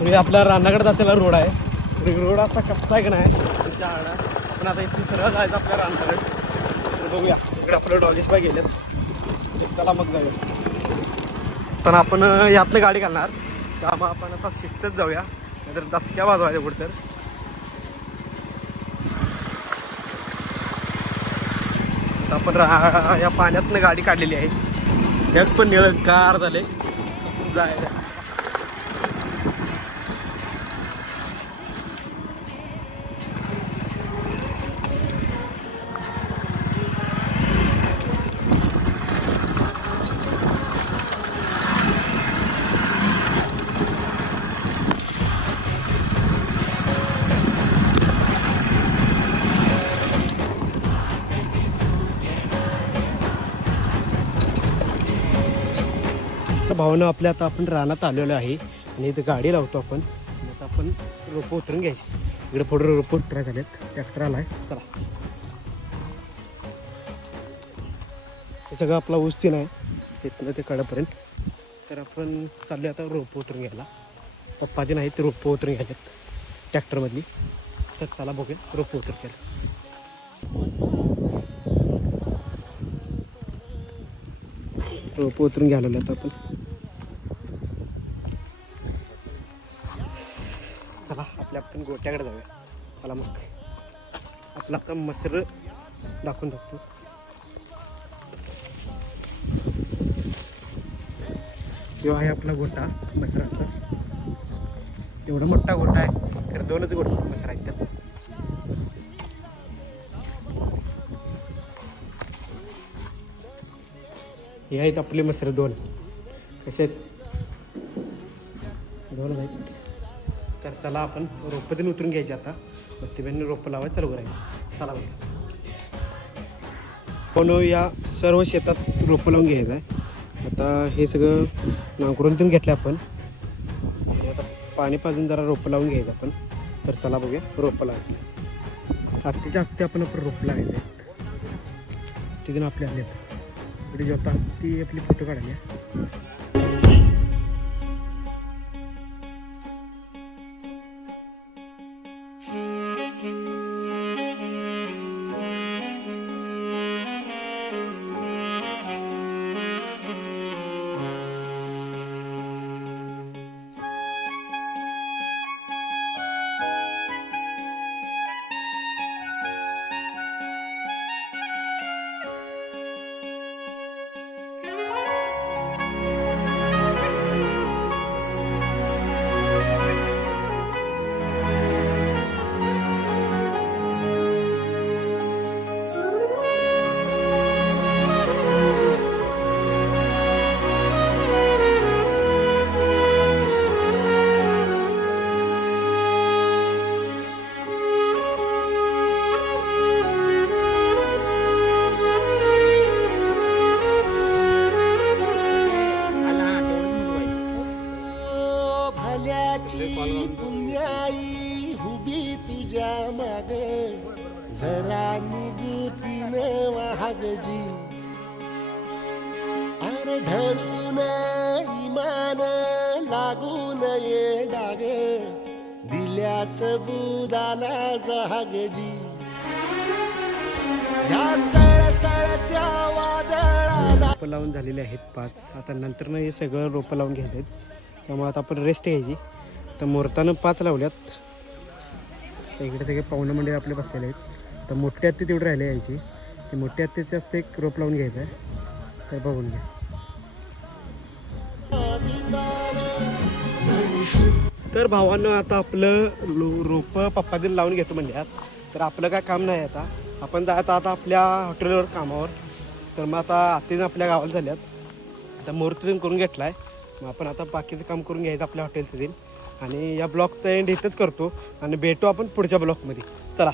म्हणजे आपल्या रानाकडे जातेला रोड आहे. रोड असा कच्चा आहे का नाही? पण आता इथून सरळ जायचं आपल्या रानाकडे. तर बघूया. इकडे आपलं डॉलीस बाय गेलेत. चला मग जाऊया. पण आपण अं, यातनं गाडी घालणार. त्यामुळे आपण आता शिस्तच जाऊया. नाहीतर दसक्या वाजवायच्या पुढे तर आपण या पाण्यातनं गाडी काढलेली आहे. यात पण निळ गार झाले. जायला. भावनं आपल्या आता आपण रानात आलेलो आहे. आणि इथं गाडी लावतो आपण. आता आपण रोपं उतरून घ्यायची. इकडे पुढे रोपं उतरा झालेत. ट्रॅक्टर आहे चला. हे सगळं आपला ऊस तीन आहे. तिथनं ते कडापर्यंत तर आपण चालले आता रोपं उतरून घ्यायला. पप्पा जे नाही ते रोपं उतरून घ्यायच्यात ट्रॅक्टरमधली. तर चला बघूया रोपं उतरून केलं रोपं उतरून घ्यायला आता आपण. आपण गोट्याकडे जाऊया. चला मग. आपला आता मसर दाखवून टाकतो. जो आहे आपला गोटा मसराचा. एवढा मोठा गोटा आहे. तर दोनच गोट मसर आहेत त्यात. हे आहेत आपले मसर दोन. कसे आहेत? दोन आहेत. तर चला आपण रोपं तीन उतरून घ्यायची आता. बस्तीबाईंनी रोपं लावायला चालू करायचं. चला बघा. पण हो, या सर्व शेतात रोपं लावून घ्यायचं आहे. आता हे सगळं नांगरून तीन घेतलं आपण. आता पाणी पाजून जरा रोपं लावून घ्यायचं आपण. तर चला बघूया रोपं लावायची. हत्तीच्या हस्ते आपण आपण रोपं लावायचं आहेत तिथून आपले आले इकडे जेव्हा ती आपली फोटो काढायला ओ भल्याची पुण्याई हुबी तुझ्या माग. जरा निगुतीन वाहगजी अरे ढळून इमान लागून ये डाग. दिल्या सबुदाला जहागजी. या सळसळत्या वादळाला. रोपं लावून झालेले आहेत पाच. आता नंतर हे सगळं रोपं लावून घ्यायचं आहेत. त्यामुळे आता आपण रेस्ट घ्यायची. तर मुहूर्तानं पाच लावल्यात. इकडे सगळे पाहुणं मंडळी आपले बसलेले आहेत. तर मोठी हत्ती तेवढी राहिले यायची. ते मोठी हत्तीचे असते एक रोप लावून घ्यायचं आहे. तर बघून घ्या. तर भावानं आता आपलं लो रोपं पप्पादिन लावून घेतो म्हणजे तर आपलं काय काम नाही आता. आपण जात आता आपल्या हॉटेलवर कामावर. तर मग आता आत्तीनं आपल्या गावाला झाल्यात. आता मुहूर्त करून घेतला आहे मग आपण आता बाकीचं काम करून घ्यायचं आपल्या हॉटेलचं दिन आणि या ब्लॉगचं एंड इथंच करतो. आणि भेटू आपण पुढच्या ब्लॉगमध्ये चला.